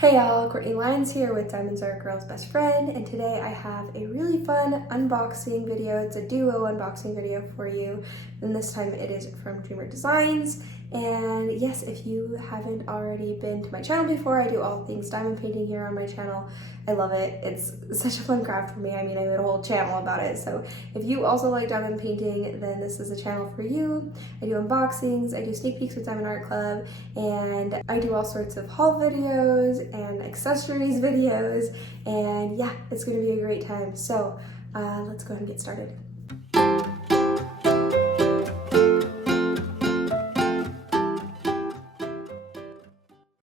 Hey y'all, Courtney Lyons here with Diamonds Are a Girl's Best Friend, and today I have a really fun unboxing video. It's a duo unboxing video for you, and this time it is from Dreamer Designs. And yes, if you haven't already been to my channel before, I do all things diamond painting here on my channel. I love it. It's such a fun craft for me. I mean, I made a whole channel about it. So if you also like diamond painting, then this is a channel for you. I do unboxings, I do sneak peeks with Diamond Art Club, and I do all sorts of haul videos and accessories videos. And yeah, it's gonna be a great time. So let's go ahead and get started.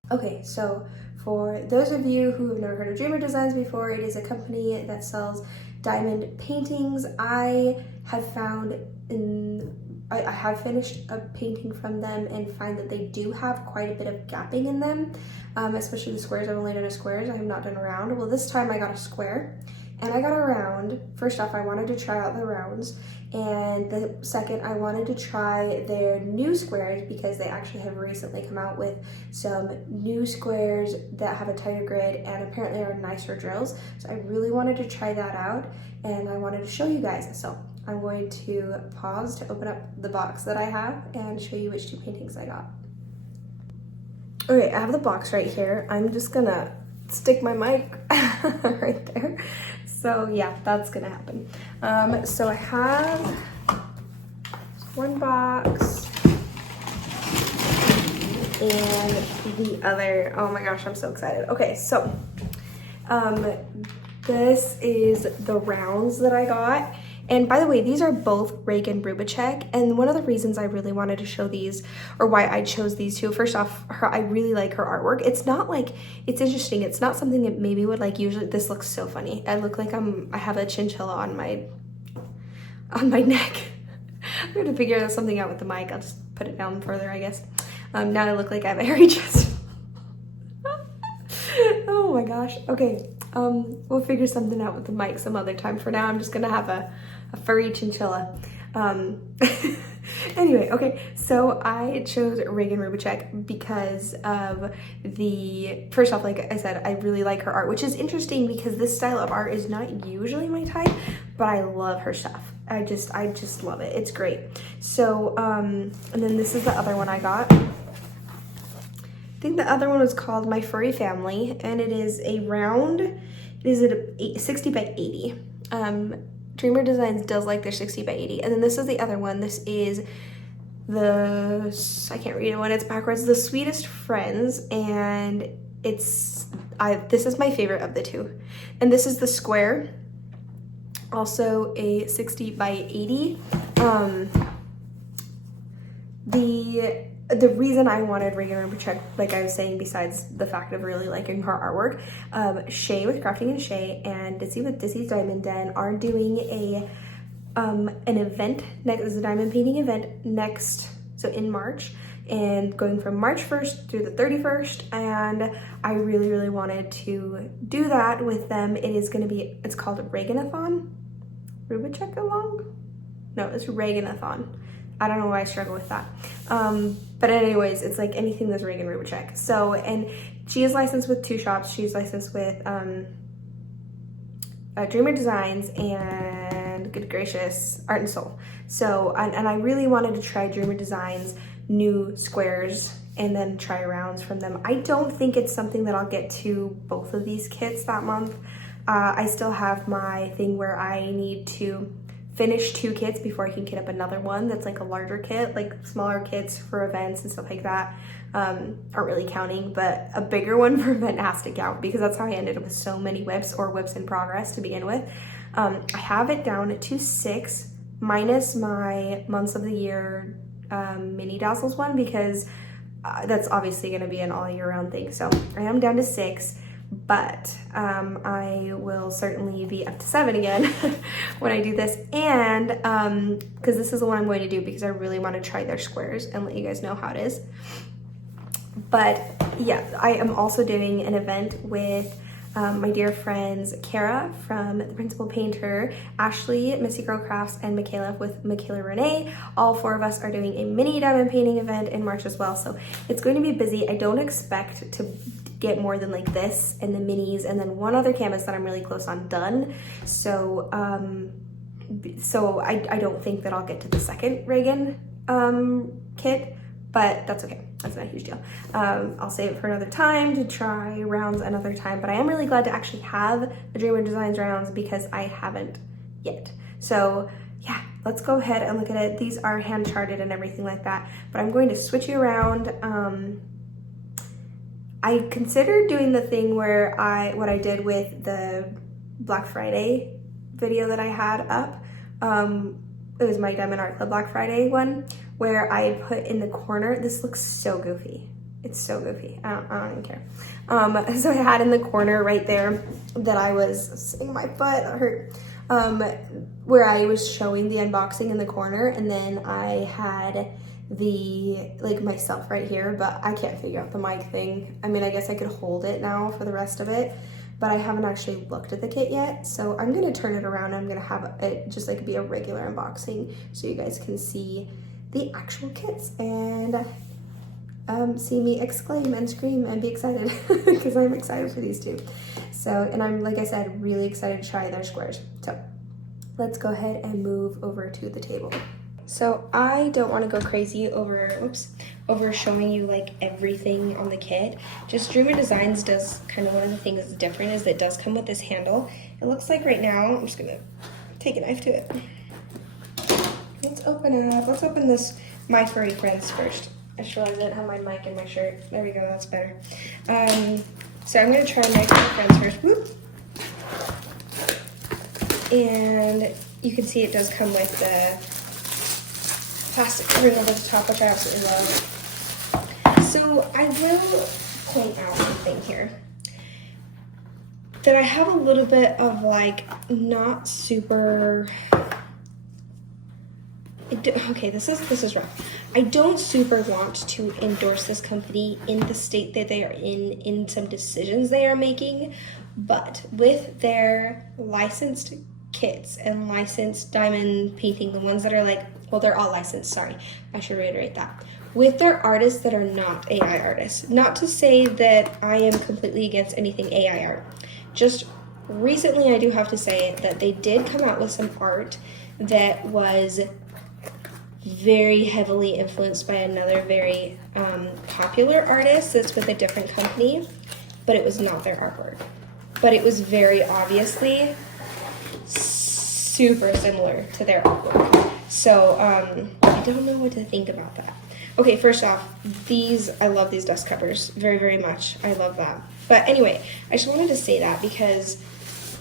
Okay, so for those of you who have never heard of Dreamer Designs before, it is a company that sells diamond paintings. I have finished a painting from them and find that they do have quite a bit of gapping in them, especially the squares. I've only done a squares, I have not done a round. Well, this time I got a square and I got a round. First off, I wanted to try out the rounds, and the second, I wanted to try their new squares because they actually have recently come out with some new squares that have a tighter grid and apparently are nicer drills. So I really wanted to try that out and I wanted to show you guys. So I'm going to pause to open up the box that I have and show you which two paintings I got. Okay, I have the box right here. I'm just gonna stick my mic right there. So yeah, that's gonna happen. So I have one box and the other. Oh my gosh, I'm so excited. Okay, so this is the rounds that I got. And by the way, these are both Regan Kubecek, and one of the reasons I really wanted to show these, or why I chose these two, first off, I really like her artwork. It's not like, it's interesting, it's not something that maybe would like, usually, this looks so funny. I look like I have a chinchilla on my neck. I'm gonna figure something out with the mic. I'll just put it down further, I guess. Now I look like I have a hairy chest. Oh my gosh, okay. We'll figure something out with the mic some other time. For now, I'm just gonna have a furry chinchilla. Anyway, okay, so I chose Regan Kubecek because of first off, like I said, I really like her art, which is interesting because this style of art is not usually my type, but I love her stuff. I just love it. It's great. So, and then this is the other one I got. I think the other one was called My Furry Family, and it is a round. It is a 60 by 80. Dreamer Designs does like their 60 by 80. And then this is the other one. This is I can't read it when it's backwards, the Sweetest Friends, and this is my favorite of the two. And this is the square, also a 60 by 80. The reason I wanted Regan Kubecek, like I was saying, besides the fact of really liking her artwork, Shay with Crafting and Shay and Ditzy with Ditzy's Diamond Den are doing an event, a diamond painting event so in March, and going from March 1st through the 31st, and I really, really wanted to do that with them. It's called Reganathon? Kubecek along? No, it's Reganathon. I don't know why I struggle with that. But anyways, it's like anything that's Regan Kubecek. So, and she is licensed with two shops. She's licensed with Dreamer Designs and, good gracious, Art and Soul. So, and I really wanted to try Dreamer Designs new squares and then try rounds from them. I don't think it's something that I'll get to both of these kits that month. I still have my thing where I need to finish 2 kits before I can kit up another one that's like a larger kit. Like smaller kits for events and stuff like that aren't really counting, but a bigger one for event has to count because that's how I ended up with so many whips or whips in progress to begin with. I have it down to 6 minus my months of the year mini dazzles one because that's obviously going to be an all year round thing. So I am down to 6. But I will certainly be up to 7 again when I do this, and because this is the one I'm going to do because I really want to try their squares and let you guys know how it is. But yeah, I am also doing an event with my dear friends Kara from The Principal Painter, Ashley, Missy Girl Crafts, and Michaela with Michaela Renee. All 4 of us are doing a mini diamond painting event in March as well, so it's going to be busy. I don't expect to get more than like this and the minis and then one other canvas that I'm really close on done. So I don't think that I'll get to the second Regan kit, but that's okay. That's not a huge deal. I'll save it for another time to try rounds another time, but I am really glad to actually have the Dreamer Designs rounds because I haven't yet. So yeah, let's go ahead and look at it. These are hand charted and everything like that, but I'm going to switch you around. I considered doing the thing where what I did with the Black Friday video that I had up. It was my Diamond Art Club Black Friday one, where I put in the corner, this looks so goofy. It's so goofy, I don't even care. So I had in the corner right there that I was sitting my butt, that hurt, where I was showing the unboxing in the corner, and then I had like myself right here, but I can't figure out the mic thing. I mean, I guess I could hold it now for the rest of it, but I haven't actually looked at the kit yet. So I'm gonna turn it around. I'm gonna have it just like be a regular unboxing so you guys can see the actual kits and see me exclaim and scream and be excited because I'm excited for these two. So, and I'm, like I said, really excited to try their squares. So let's go ahead and move over to the table. So I don't want to go crazy over showing you like everything on the kit. Just Dreamer Designs does kind of one of the things that's different is that it does come with this handle. It looks like right now, I'm just gonna take a knife to it. Let's open this My Furry Friends first. I just realized I didn't have my mic in my shirt. There we go, that's better. So I'm gonna try My Furry Friends first. Whoop. And you can see it does come with the plastic covering over the top, which I absolutely love. So I will point out one thing here, that I have a little bit of like not super, okay, this is rough. I don't super want to endorse this company in the state that they are in some decisions they are making, but with their licensed kits and licensed diamond painting, the ones that are like, well, they're all licensed, sorry, I should reiterate that. With their artists that are not AI artists. Not to say that I am completely against anything AI art. Just recently I do have to say that they did come out with some art that was very heavily influenced by another very popular artist that's with a different company, but it was not their artwork. But it was very obviously super similar to their artwork. So I don't know what to think about that. Okay, first off, I love these dust covers very, very much. I love that. But anyway, I just wanted to say that because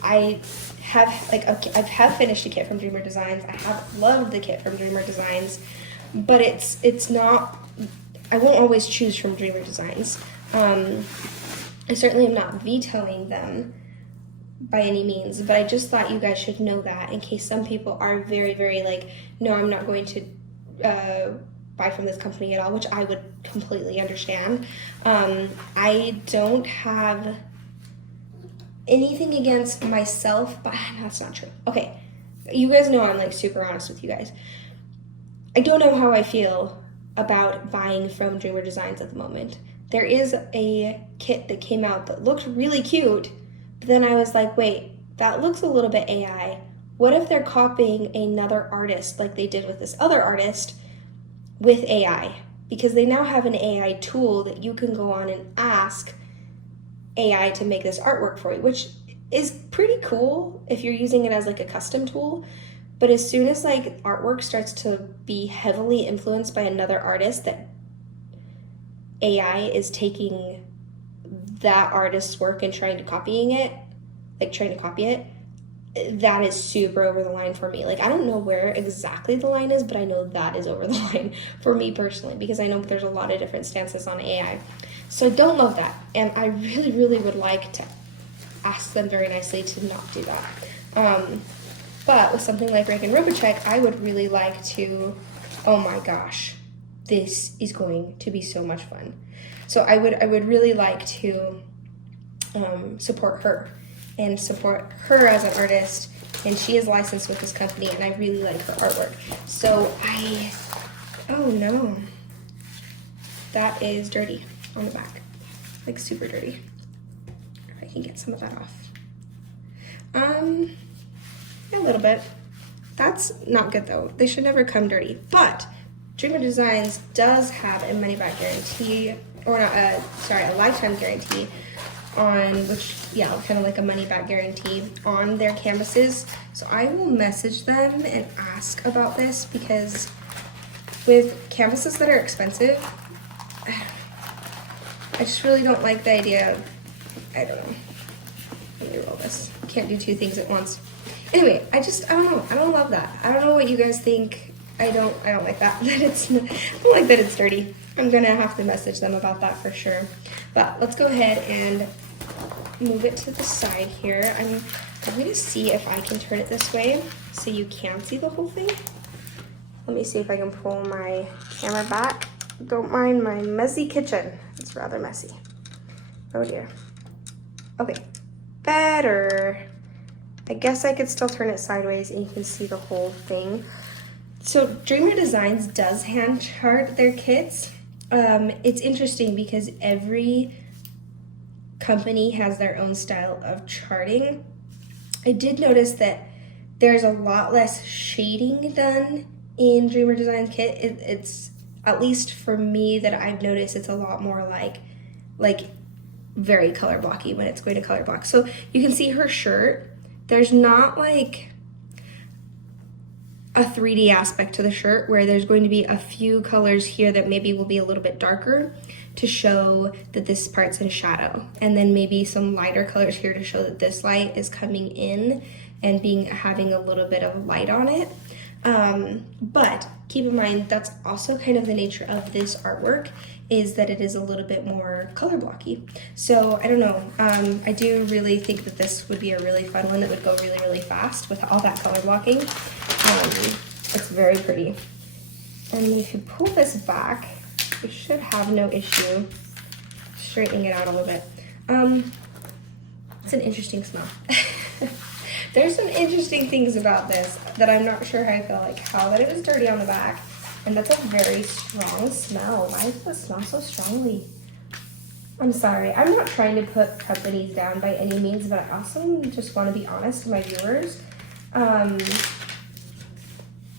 I have finished a kit from Dreamer Designs. I have loved the kit from Dreamer Designs, but it's not, I won't always choose from Dreamer Designs. I certainly am not vetoing them by any means, but I just thought you guys should know that in case some people are very, very like, no, I'm not going to buy from this company at all, which I would completely understand. I don't have anything against myself, but that's not true. Okay, you guys know I'm like super honest with you guys. I don't know how I feel about buying from Dreamer Designs at the moment. There is a kit that came out that looked really cute, but then I was like, wait, that looks a little bit AI. What if they're copying another artist like they did with this other artist with AI? Because they now have an AI tool that you can go on and ask AI to make this artwork for you, which is pretty cool if you're using it as like a custom tool. But as soon as like artwork starts to be heavily influenced by another artist, that AI is taking that artist's work and trying to copy it, that is super over the line for me. Like, I don't know where exactly the line is, but I know that is over the line for me personally, because I know there's a lot of different stances on AI. So I don't love that, and I really, really would like to ask them very nicely to not do that. But with something like Regan Kubecek, I would really like to, oh my gosh, this is going to be so much fun. So I would really like to support her and support her as an artist, and she is licensed with this company, and I really like her artwork. So oh no, that is dirty on the back. like super dirty. If I can get some of that off. A little bit. That's not good though. They should never come dirty. But Dreamer Designs does have a money back guarantee, or not, a lifetime guarantee on, which, yeah, kind of like a money back guarantee on their canvases. So I will message them and ask about this, because with canvases that are expensive, I just really don't like the idea of, I don't know. Let me roll this. Can't do two things at once. Anyway, I don't know. I don't love that. I don't know what you guys think. I don't like that. I don't like that it's dirty. I'm gonna have to message them about that for sure. But let's go ahead and move it to the side here. I'm gonna see if I can turn it this way so you can see the whole thing. Let me see if I can pull my camera back. Don't mind my messy kitchen. It's rather messy. Oh dear. Okay, better. I guess I could still turn it sideways and you can see the whole thing. So Dreamer Designs does hand chart their kits. It's interesting because every company has their own style of charting. I did notice that there's a lot less shading done in Dreamer Designs kit. It's, at least for me, that I've noticed, it's a lot more like very color blocky when it's going to color block. So you can see her shirt. There's not like a 3D aspect to the shirt where there's going to be a few colors here that maybe will be a little bit darker to show that this part's in shadow, and then maybe some lighter colors here to show that this light is coming in and having a little bit of light on it. But keep in mind, that's also kind of the nature of this artwork, is that it is a little bit more color blocky. So I don't know, I do really think that this would be a really fun one that would go really, really fast with all that color blocking. It's very pretty. And if you pull this back, you should have no issue straightening it out a little bit. It's an interesting smell. There's some interesting things about this that I'm not sure how I feel, like how that it was dirty on the back. And that's a very strong smell. Why does it smell so strongly? I'm sorry. I'm not trying to put companies down by any means, but I also just want to be honest to my viewers.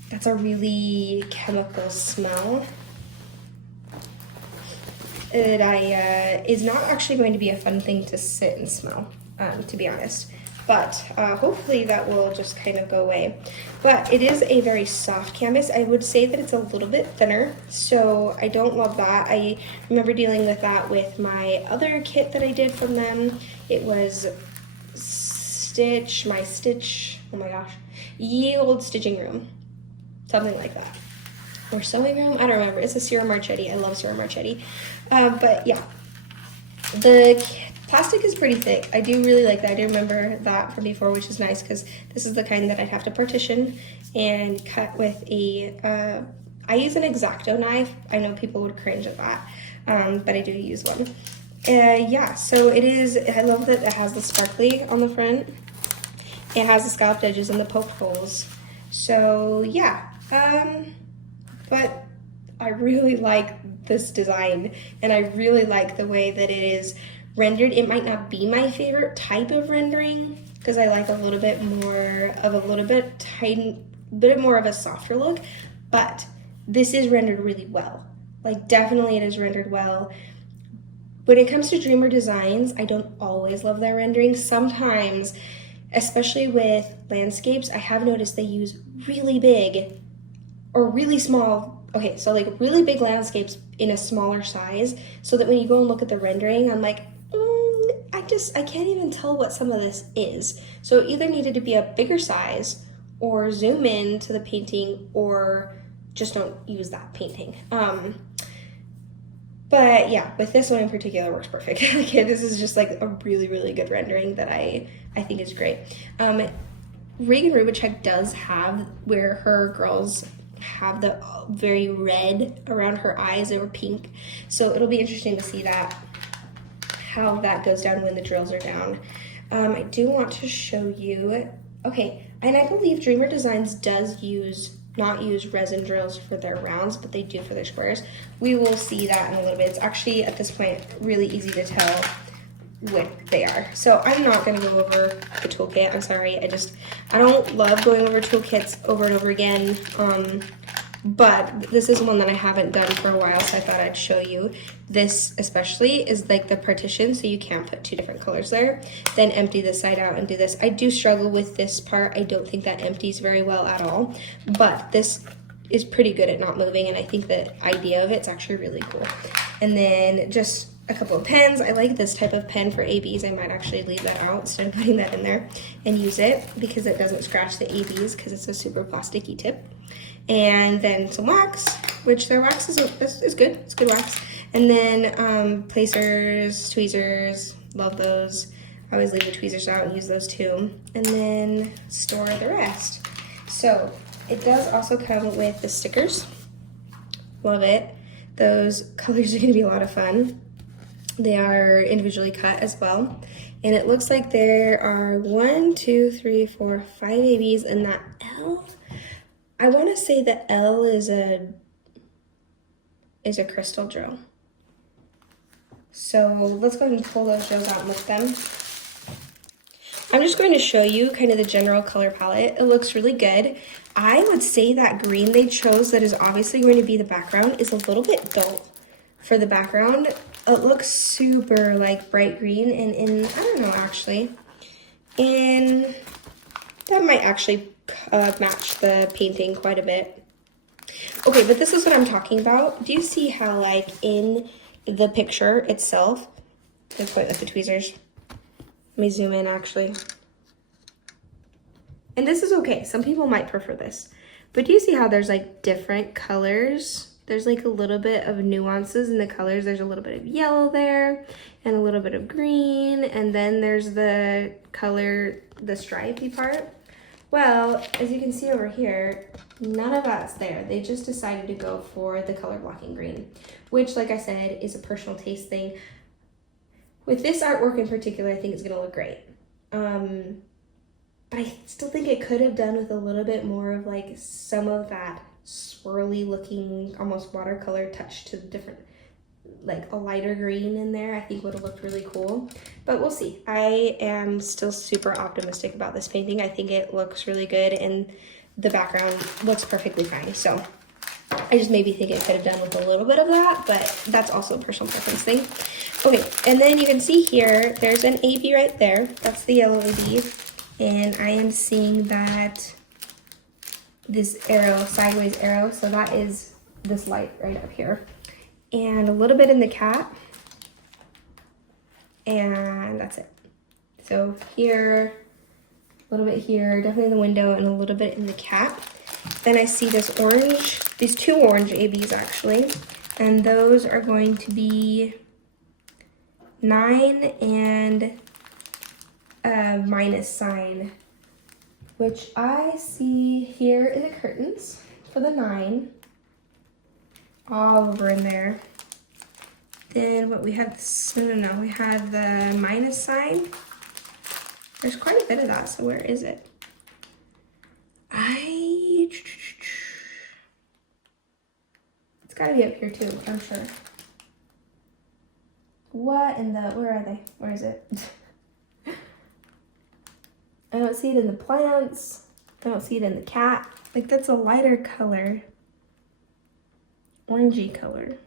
That's a really chemical smell. It is not actually going to be a fun thing to sit and smell, to be honest. But hopefully that will just kind of go away. But it is a very soft canvas. I would say that it's a little bit thinner, so I don't love that. I remember dealing with that with my other kit that I did from them. It was oh my gosh, Ye Old Stitching Room, something like that. Or Sewing Room, I don't remember. It's a Sierra Marchetti. I love Sierra Marchetti. But yeah, the plastic is pretty thick. I do really like that. I do remember that from before, which is nice because this is the kind that I'd have to partition and cut with a, I use an X-Acto knife. I know people would cringe at that, but I do use one. Yeah, so it is, I love that it has the sparkly on the front. It has the scalloped edges and the poked holes. So yeah, but I really like this design, and I really like the way that it is rendered. It might not be my favorite type of rendering because I like a little bit more of a softer look, but this is rendered really well. Like, definitely it is rendered well. When it comes to Dreamer Designs, I don't always love their rendering. Sometimes, especially with landscapes, I have noticed they use really big or really small, okay, so like really big landscapes in a smaller size, so that when you go and look at the rendering, I'm like, I can't even tell what some of this is. So it either needed to be a bigger size or zoom in to the painting, or just don't use that painting. But yeah, with this one in particular, works perfect. Okay, this is just like a really, really good rendering that I think is great. Regan Kubecek does have where her girls have the very red around her eyes or pink. So it'll be interesting to see that, how that goes down when the drills are down. I do want to show you, okay, and I believe Dreamer Designs does use not use resin drills for their rounds, but they do for their squares. We will see that in a little bit. It's actually, at this point, really easy to tell what they are. So I'm not gonna go over the toolkit, I'm sorry. I don't love going over toolkits over and over again. But this is one that I haven't done for a while, so I thought I'd show you. This especially is like the partition, so you can't put two different colors there. Then empty this side out and do this. I do struggle with this part. I don't think that empties very well at all, but this is pretty good at not moving, and I think the idea of it's actually really cool. And then just a couple of pens. I like this type of pen for ABs. I might actually leave that out instead of putting that in there and use it because it doesn't scratch the ABs because it's a super plasticky tip. And then some wax, which their wax is good. It's good wax. And then placers, tweezers, love those. I always leave the tweezers out and use those too. And then store the rest. So it does also come with the stickers. Love it. Those colors are gonna be a lot of fun. They are individually cut as well. And it looks like there are 1, 2, 3, 4, 5 ABs, and that L, I want to say the L is a crystal drill. So let's go ahead and pull those drills out and look at them. I'm just going to show you kind of the general color palette. It looks really good. I would say that green they chose that is obviously going to be the background is a little bit dull for the background. It looks super like bright green and I don't know actually. And that might actually match the painting quite a bit. Okay, but this is what I'm talking about. Do you see how like in the picture itself, let's put with the tweezers. Let me zoom in actually. And this is okay. Some people might prefer this. But do you see how there's like different colors? There's like a little bit of nuances in the colors. There's a little bit of yellow there and a little bit of green. And then there's the color, the stripey part. Well, as you can see over here, none of that's there. They just decided to go for the color blocking green, which like I said, is a personal taste thing. With this artwork in particular, I think it's gonna look great. But I still think it could have done with a little bit more of like some of that swirly looking, almost watercolor touch to the different, like a lighter green in there. I think would have looked really cool, but we'll see. I am still super optimistic about this painting. I think it looks really good and the background looks perfectly fine. So I just maybe think it could have done with a little bit of that, but that's also a personal preference thing. Okay, and then you can see here, there's an AB right there. That's the yellow AB. And I am seeing that this arrow, sideways arrow, so that is this light right up here. And a little bit in the cat. And that's it. So here, a little bit here, definitely in the window, and a little bit in the cat. Then I see this orange, these two orange ABs actually, and those are going to be 9 and a minus sign, which I see here in the curtains for the 9, all over in there. Then what we have, no, we have the minus sign. There's quite a bit of that, so where is it? It's gotta be up here too, I'm sure. What in the, where are they? Where is it? I don't see it in the plants. I don't see it in the cat. Like that's a lighter color. Orangey color.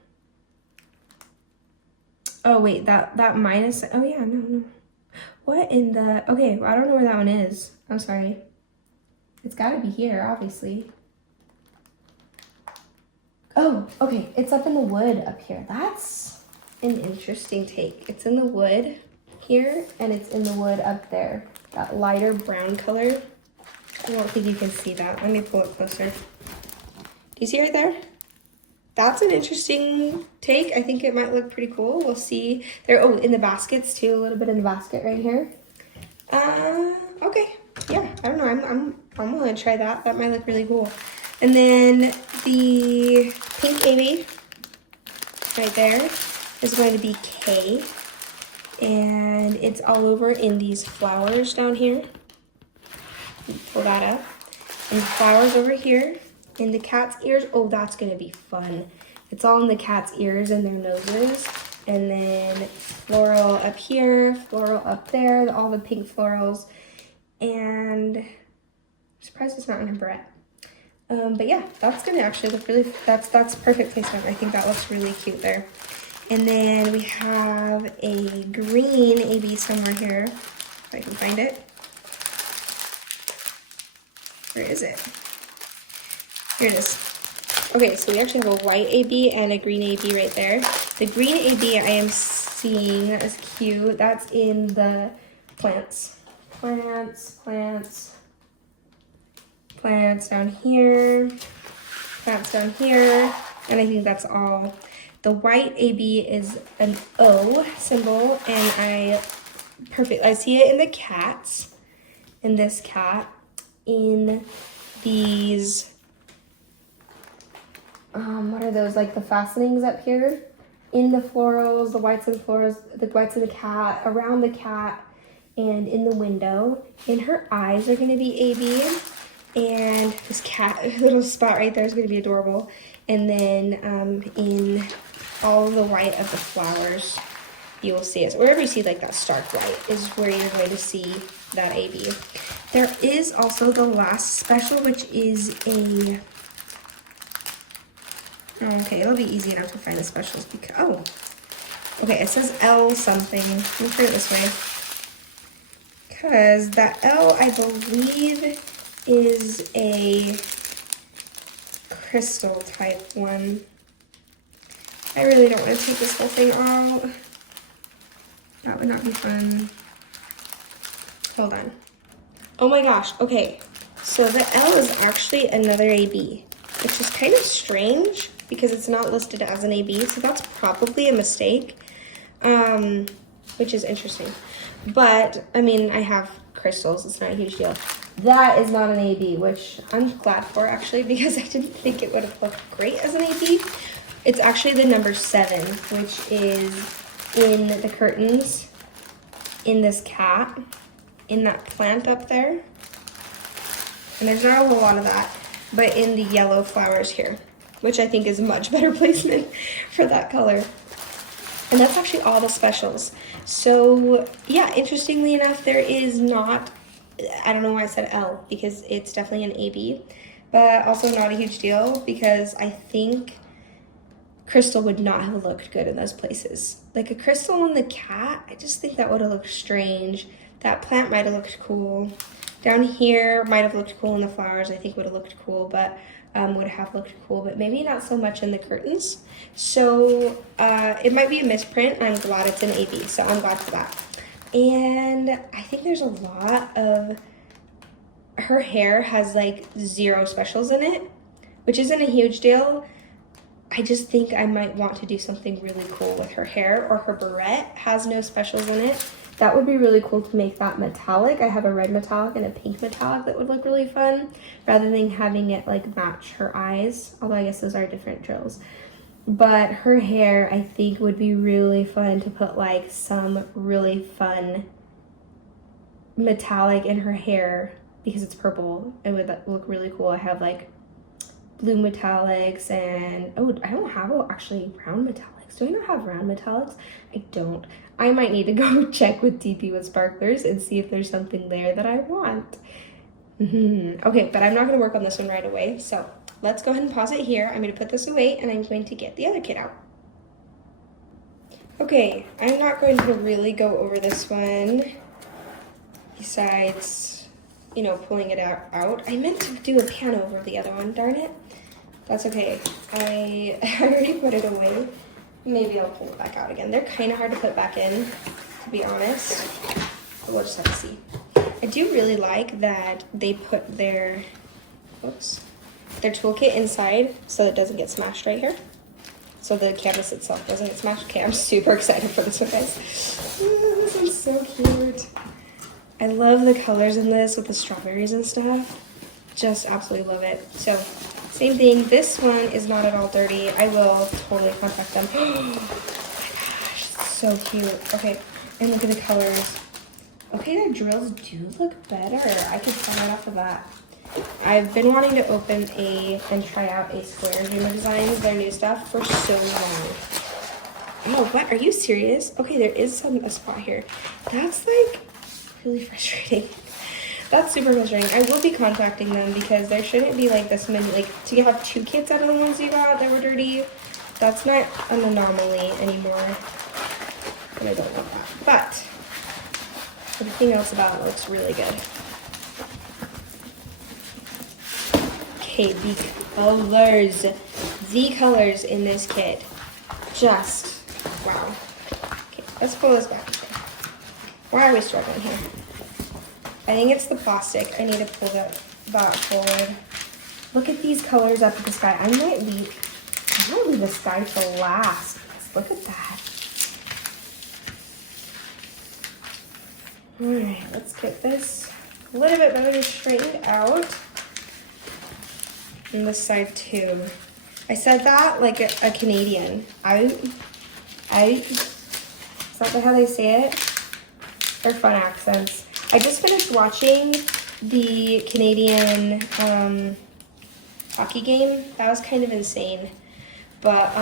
Oh wait, that minus, oh yeah, no. What in the, okay, well, I don't know where that one is. I'm sorry. It's gotta be here, obviously. Oh, okay, it's up in the wood up here. That's an interesting take. It's in the wood here, and it's in the wood up there. That lighter brown color. I don't think you can see that. Let me pull it closer. Do you see right there? That's an interesting take. I think it might look pretty cool. We'll see. There, oh, in the baskets too, a little bit in the basket right here. Okay, yeah, I don't know. I'm gonna try that. That might look really cool. And then the pink AB right there is going to be K. And it's all over in these flowers down here. Pull that up. And flowers over here. In the cat's ears, oh, that's gonna be fun. It's all in the cat's ears and their noses. And then floral up here, floral up there, all the pink florals. And I'm surprised it's not on her barrette. But yeah, that's gonna actually look really, that's perfect placement. I think that looks really cute there. And then we have a green AB somewhere here, if I can find it. Where is it? Here it is. Okay, so we actually have a white AB and a green AB right there. The green AB I am seeing as cute. That's in the plants. Plants down here, plants down here, and I think that's all. The white AB is an O symbol, and I see it in the cats, in this cat, in these, what are those, like the fastenings up here, in the florals, the whites of the cat, around the cat, and in the window. And her eyes are gonna be AB. And this cat little spot right there is going to be adorable. And then in all the white of the flowers, you will see it. So wherever you see like that stark white is where you're going to see that AB. There is also the last special, which is a, okay, it'll be easy enough to find the specials because, oh, okay, it says L something. Let me put it this way. Because that L, I believe, is a crystal type one. I really don't want to take this whole thing out. That would not be fun. Hold on. Oh my gosh, okay. So the L is actually another AB, which is kind of strange because it's not listed as an AB, so that's probably a mistake, which is interesting. But, I mean, I have crystals, it's not a huge deal. That is not an AB, which I'm glad for actually because I didn't think it would have looked great as an AB. It's actually the number 7, which is in the curtains, in this cat, in that plant up there. And there's not a whole lot of that, but in the yellow flowers here, which I think is much better placement for that color. And that's actually all the specials. So yeah, interestingly enough, there is not, I don't know why I said L, because it's definitely an AB, but also not a huge deal because I think crystal would not have looked good in those places. Like a crystal on the cat, I just think that would have looked strange. That plant might have looked cool. Down here might have looked cool in the flowers, I think would have looked cool, but would have looked cool, but maybe not so much in the curtains. So it might be a misprint, and I'm glad it's an AB, so I'm glad for that. And I think there's a lot of, her hair has like 0 specials in it, which isn't a huge deal. I just think I might want to do something really cool with her hair, or her barrette has no specials in it. That would be really cool to make that metallic. I have a red metallic and a pink metallic that would look really fun, rather than having it like match her eyes, although I guess those are different drills. But her hair, I think, would be really fun to put like some really fun metallic in her hair because it's purple. It would look really cool. I have like blue metallics and, oh, I don't have actually round metallics. Do I not have round metallics? I don't. I might need to go check with TP with Sparklers and see if there's something there that I want. Okay, but I'm not going to work on this one right away, so let's go ahead and pause it here. I'm going to put this away and I'm going to get the other kit out. Okay, I'm not going to really go over this one besides, you know, pulling it out. I meant to do a pan over the other one, darn it. That's okay. I already put it away. Maybe I'll pull it back out again. They're kind of hard to put back in, to be honest. But we'll just have to see. I do really like that they put their, their toolkit inside so it doesn't get smashed right here. So the canvas itself doesn't get smashed. Okay, I'm super excited for this one, guys. This one's so cute. I love the colors in this with the strawberries and stuff. Just absolutely love it. So, same thing. This one is not at all dirty. I will totally contact them. Oh my gosh, so cute. Okay, and look at the colors. Okay, their drills do look better. I can tell right off of that. I've been wanting to open and try out a Square Dreamer Designs, their new stuff, for so long. Oh, what? Are you serious? Okay, there is a spot here. That's like really frustrating. That's super frustrating. I will be contacting them because there shouldn't be like this many, like to have 2 kits out of the ones you got that were dirty. That's not an anomaly anymore. And I don't want that. But everything else about it looks really good. Okay, the colors in this kit, just wow. Okay, let's pull this back. Why are we struggling here? I think it's the plastic. I need to pull that forward. Look at these colors up at the sky. I might leave the sky to last. Look at that. All right, let's get this a little bit better straightened out. And this side too. I said that like a Canadian. Is that how they say it? They're fun accents. I just finished watching the Canadian hockey game. That was kind of insane. But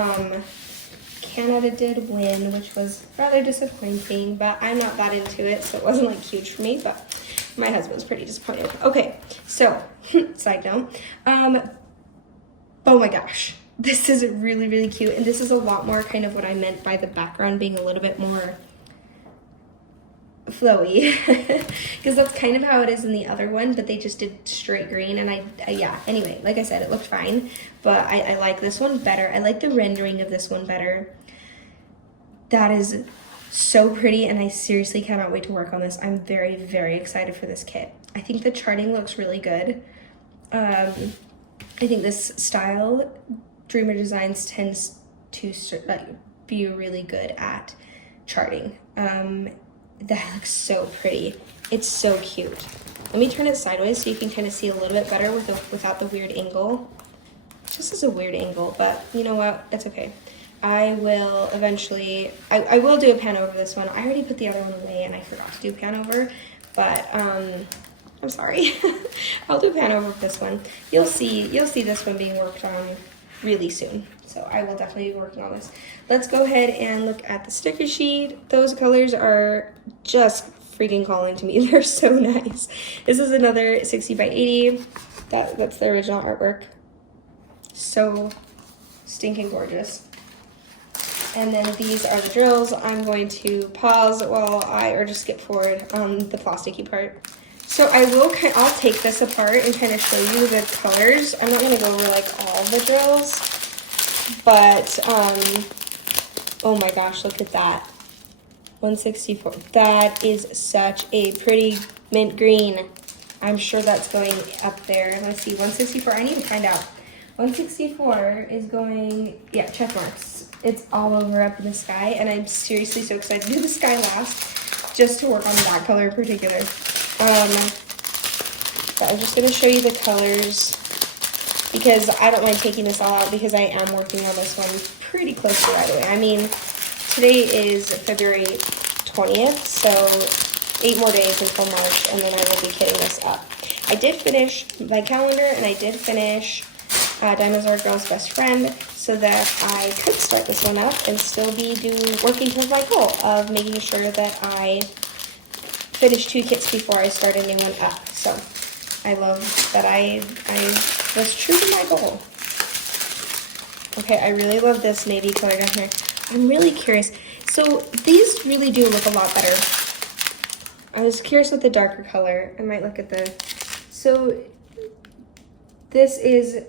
Canada did win, which was rather disappointing, but I'm not that into it, so it wasn't like huge for me, but my husband's pretty disappointed. Okay, so side note, oh my gosh, this is really, really cute, and this is a lot more kind of what I meant by the background being a little bit more flowy, because that's kind of how it is in the other one, but they just did straight green, and yeah, anyway, like I said, it looked fine, but I like this one better. I like the rendering of this one better. That is so pretty, and I seriously cannot wait to work on this. I'm very, very excited for this kit. I think the charting looks really good. I think this style, Dreamer Designs tends to be really good at charting. That looks so pretty. It's so cute. Let me turn it sideways so you can kind of see a little bit better without the weird angle. It just is a weird angle, but you know what? It's okay. I will eventually, I will do a pan over this one. I already put the other one away and I forgot to do pan over, but I'm sorry. I'll do pan over this one. You'll see this one being worked on really soon. So I will definitely be working on this. Let's go ahead and look at the sticker sheet. Those colors are just freaking calling to me. They're so nice. This is another 60 by 80. That's the original artwork. So stinking gorgeous. And then these are the drills. I'm going to pause or just skip forward on the plasticky part. So I'll take this apart and kind of show you the colors. I'm not gonna go over like all the drills, but oh my gosh, look at that. 164, that is such a pretty mint green. I'm sure that's going up there. Let's see, 164, I need to find out. 164 is going, yeah, check marks. It's all over up in the sky, and I'm seriously so excited to do the sky last, just to work on that color in particular. But I'm just going to show you the colors, because I don't mind taking this all out, because I am working on this one pretty close to right away. I mean, today is February 20th, so 8 more days until March, and then I will be kitting this up. I did finish my calendar, and I did finish Diamonds Are a Girl's Best Friend, so that I could start this one up and still be working towards my goal of making sure that I finish 2 kits before I start a new one up. So I love that I was true to my goal. Okay, I really love this navy color down here. I'm really curious. So these really do look a lot better. I was curious with the darker color. I might look at the, so this is,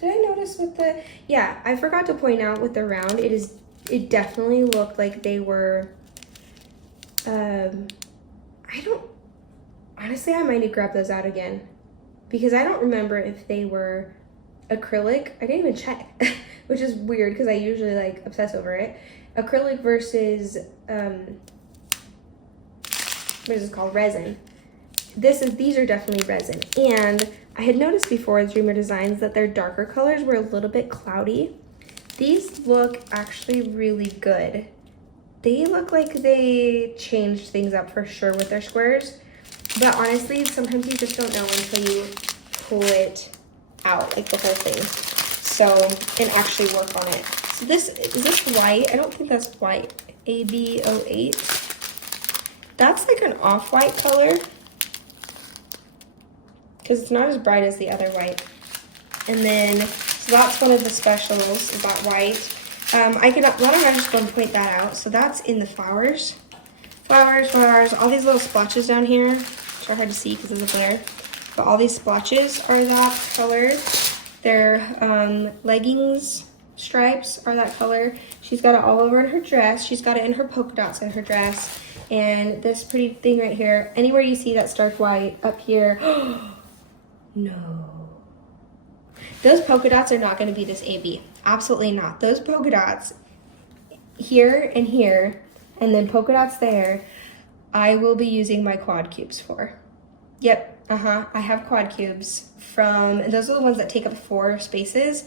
did I notice with the, yeah, I forgot to point out with the round, it definitely looked like they were, honestly, I might need to grab those out again, because I don't remember if they were acrylic. I didn't even check, which is weird because I usually like obsess over it. Acrylic versus, what is this called? Resin. These are definitely resin. And I had noticed before with Dreamer Designs that their darker colors were a little bit cloudy. These look actually really good. They look like they changed things up for sure with their squares. But honestly, sometimes you just don't know until you pull it out, like the whole thing. So, and actually work on it. So this, is this white? I don't think that's white. AB08. That's like an off-white color, because it's not as bright as the other white. And then, so that's one of the specials, is that white. Why don't I just go and point that out? So that's in the flowers. Flowers, all these little splotches down here, which are hard to see because of the glare. But all these splotches are that color. Their leggings stripes are that color. She's got it all over in her dress. She's got it in her polka dots in her dress. And this pretty thing right here, anywhere you see that stark white up here, no. Those polka dots are not going to be this AB. Absolutely not. Those polka dots here and here, and then polka dots there, I will be using my quad cubes for. Yep, I have quad cubes from, and those are the ones that take up 4 spaces,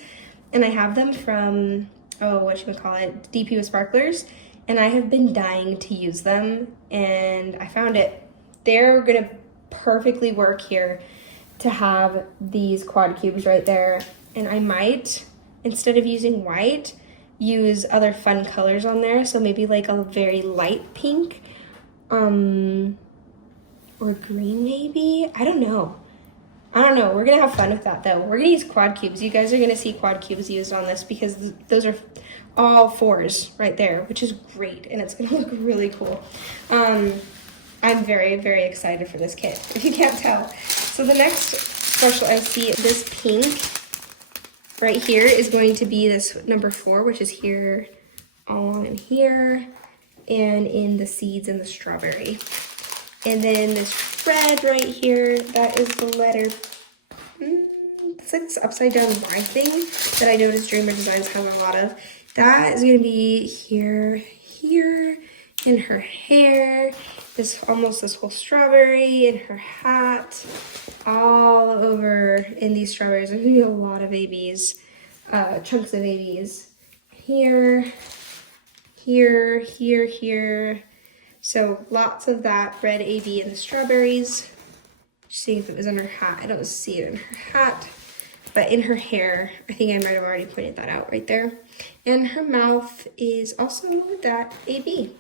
and I have them from, DP with Sparklers, and I have been dying to use them, and I found it. They're gonna perfectly work here to have these quad cubes right there, and I might, instead of using white, use other fun colors on there, so maybe like a very light pink, or green maybe? I don't know. We're gonna have fun with that though. We're gonna use quad cubes. You guys are gonna see quad cubes used on this because those are all 4s right there, which is great, and it's gonna look really cool. I'm very, very excited for this kit, if you can't tell. So the next special I see, this pink right here is going to be this number 4, which is here, all in here, and in the seeds and the strawberry. And then this red right here, that is the letter, it's like this upside down Y thing that I noticed Dreamer Designs have a lot of. That is gonna be here, in her hair, this whole strawberry, in her hat, all over in these strawberries. There's gonna be a lot of ABs, chunks of ABs. Here. So lots of that red AB in the strawberries. Just seeing if it was in her hat. I don't see it in her hat, but in her hair, I think I might have already pointed that out right there. And her mouth is also that AB.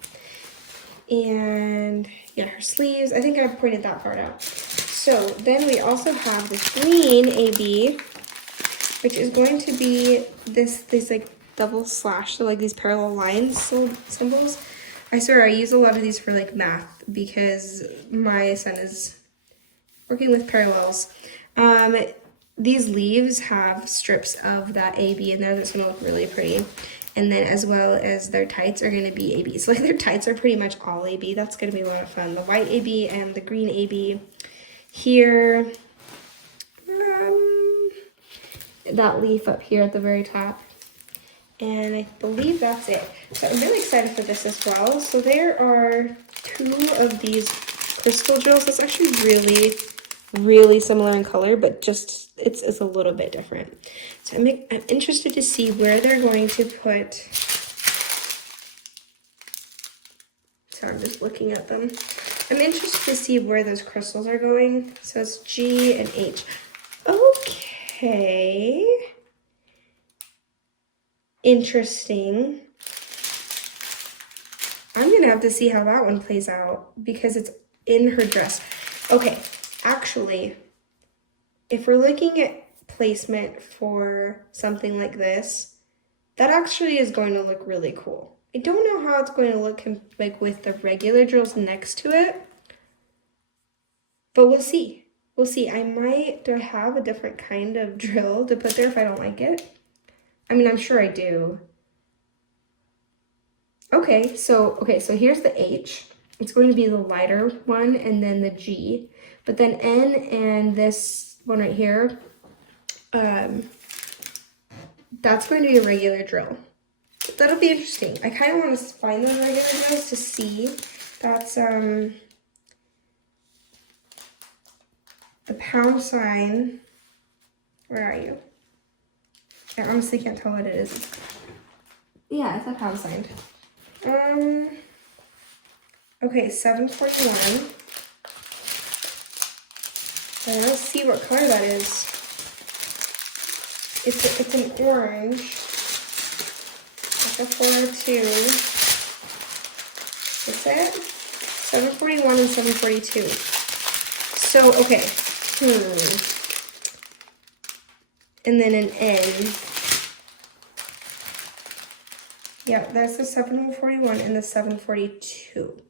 And yeah, her sleeves, I think I pointed that part out. So then we also have this green AB, which is going to be these like double slash, so like these parallel lines symbols. I swear I use a lot of these for like math because my son is working with parallels. These leaves have strips of that AB in there that's gonna look really pretty. And then as well as their tights are gonna be AB. So like their tights are pretty much all AB. That's gonna be a lot of fun. The white AB and the green AB here. That leaf up here at the very top. And I believe that's it. So I'm really excited for this as well. So there are 2 of these crystal drills. It's actually really, really similar in color, but just it's a little bit different. So I'm interested to see where they're going to put. So I'm just looking at them. I'm interested to see where those crystals are going. So it's G and H. Okay. Interesting. I'm gonna have to see how that one plays out because it's in her dress. Okay, actually, if we're looking at placement for something like this, that actually is going to look really cool. I don't know how it's going to look like with the regular drills next to it, but we'll see. We'll see. Do I have a different kind of drill to put there if I don't like it? I mean, I'm sure I do. Okay, so here's the H. It's going to be the lighter one and then the G. But then N and this one right here, that's going to be a regular drill. That'll be interesting. I kind of want to find those regular drills to see. That's the pound sign. Where are you? I honestly can't tell what it is. Yeah, it's a pound sign. Okay, 741. I don't see what color that is. It's an orange. Like a 402. What's that? 741 and 742. So, okay. And then an N. Yeah, that's the 741 and the 742.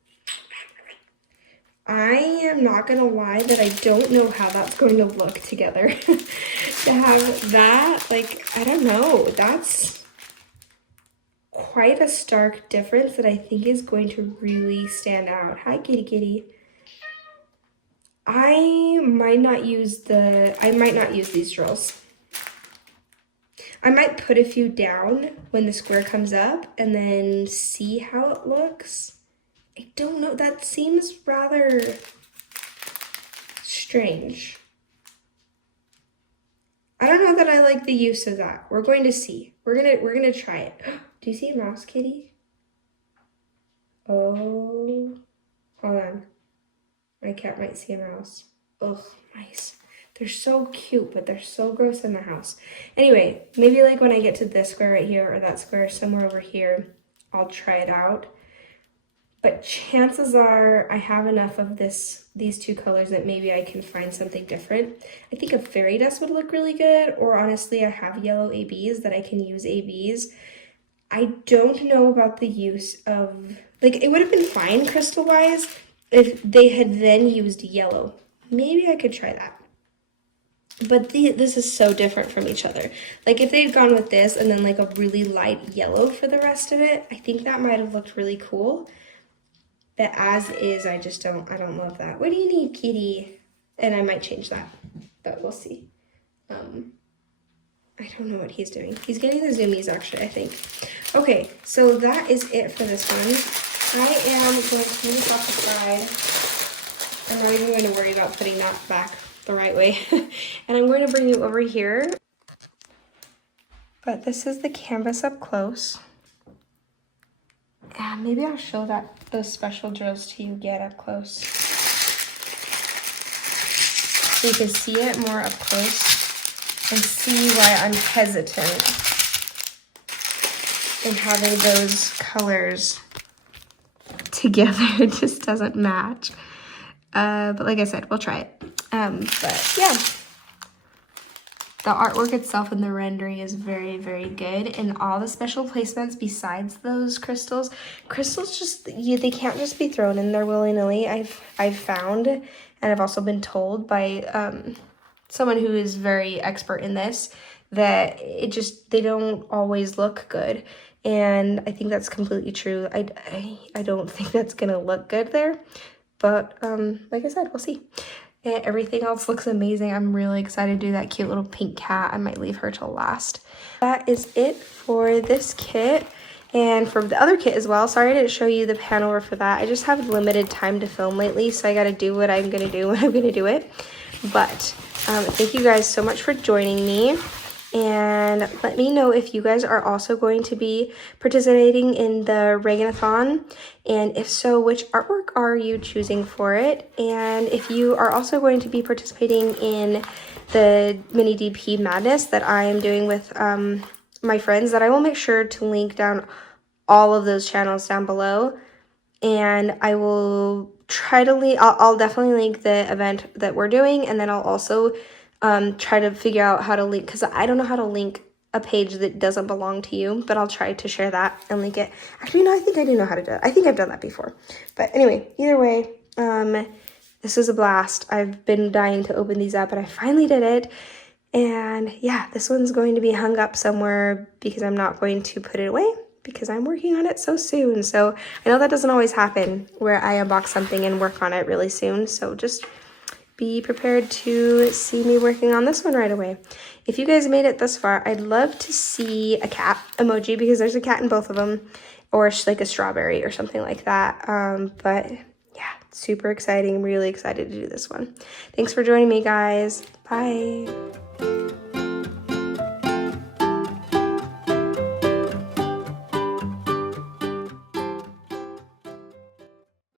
I am not gonna lie that I don't know how that's going to look together. To have that, like, I don't know, that's quite a stark difference that I think is going to really stand out. Hi, kitty kitty. I might not use these drills. I might put a few down when the square comes up and then see how it looks. I don't know, that seems rather strange. I don't know that I like the use of that. We're going to see. We're gonna try it. Do you see a mouse, kitty? Oh, hold on. My cat might see a mouse. Ugh, mice. They're so cute, but they're so gross in the house. Anyway, maybe like when I get to this square right here or that square somewhere over here, I'll try it out. But chances are I have enough of these two colors that maybe I can find something different. I think a fairy dust would look really good, or honestly, I have yellow ABs that I can use ABs. I don't know about the use of, like, it would have been fine crystal-wise if they had then used yellow. Maybe I could try that. But this is so different from each other. Like, if they'd gone with this and then like a really light yellow for the rest of it, I think that might have looked really cool. But as is, I don't love that. What do you need, kitty? And I might change that, but we'll see. I don't know what he's doing. He's getting the zoomies, actually, I think. Okay, so that is it for this one. I am going to move this off the side. I'm not even going to worry about putting that back the right way. And I'm going to bring you over here. But this is the canvas up close. And maybe I'll show those special drills to you get up close. So you can see it more up close and see why I'm hesitant in having those colors together. It just doesn't match. But like I said, we'll try it. But yeah. The artwork itself and the rendering is very, very good. And all the special placements besides those crystals just, they can't just be thrown in there willy-nilly. I've found, and I've also been told by someone who is very expert in this, that they don't always look good. And I think that's completely true. I don't think that's gonna look good there. But like I said, we'll see. And everything else looks amazing. I'm really excited to do that cute little pink cat. I might leave her till last. That is it for this kit. And for the other kit as well. Sorry I didn't show you the pan over for that. I just have limited time to film lately, so I gotta do what I'm gonna do when I'm gonna do it. But thank you guys so much for joining me. And let me know if you guys are also going to be participating in the Reganathon, and if so, which artwork are you choosing for it? And if you are also going to be participating in the mini DP madness that I am doing with my friends, that I will make sure to link down all of those channels down below. And I will try to link, I'll definitely link the event that we're doing, and then I'll also try to figure out how to link, because I don't know how to link a page that doesn't belong to you, but I'll try to share that and link it. Actually, no, I think I do know how to do it. I think I've done that before. But anyway, either way, this was a blast. I've been dying to open these up, and I finally did it. And yeah, this one's going to be hung up somewhere because I'm not going to put it away because I'm working on it so soon. So I know that doesn't always happen where I unbox something and work on it really soon. So just be prepared to see me working on this one right away. If you guys made it this far, I'd love to see a cat emoji because there's a cat in both of them, or like a strawberry or something like that. But yeah, super exciting. I'm really excited to do this one. Thanks for joining me, guys. Bye.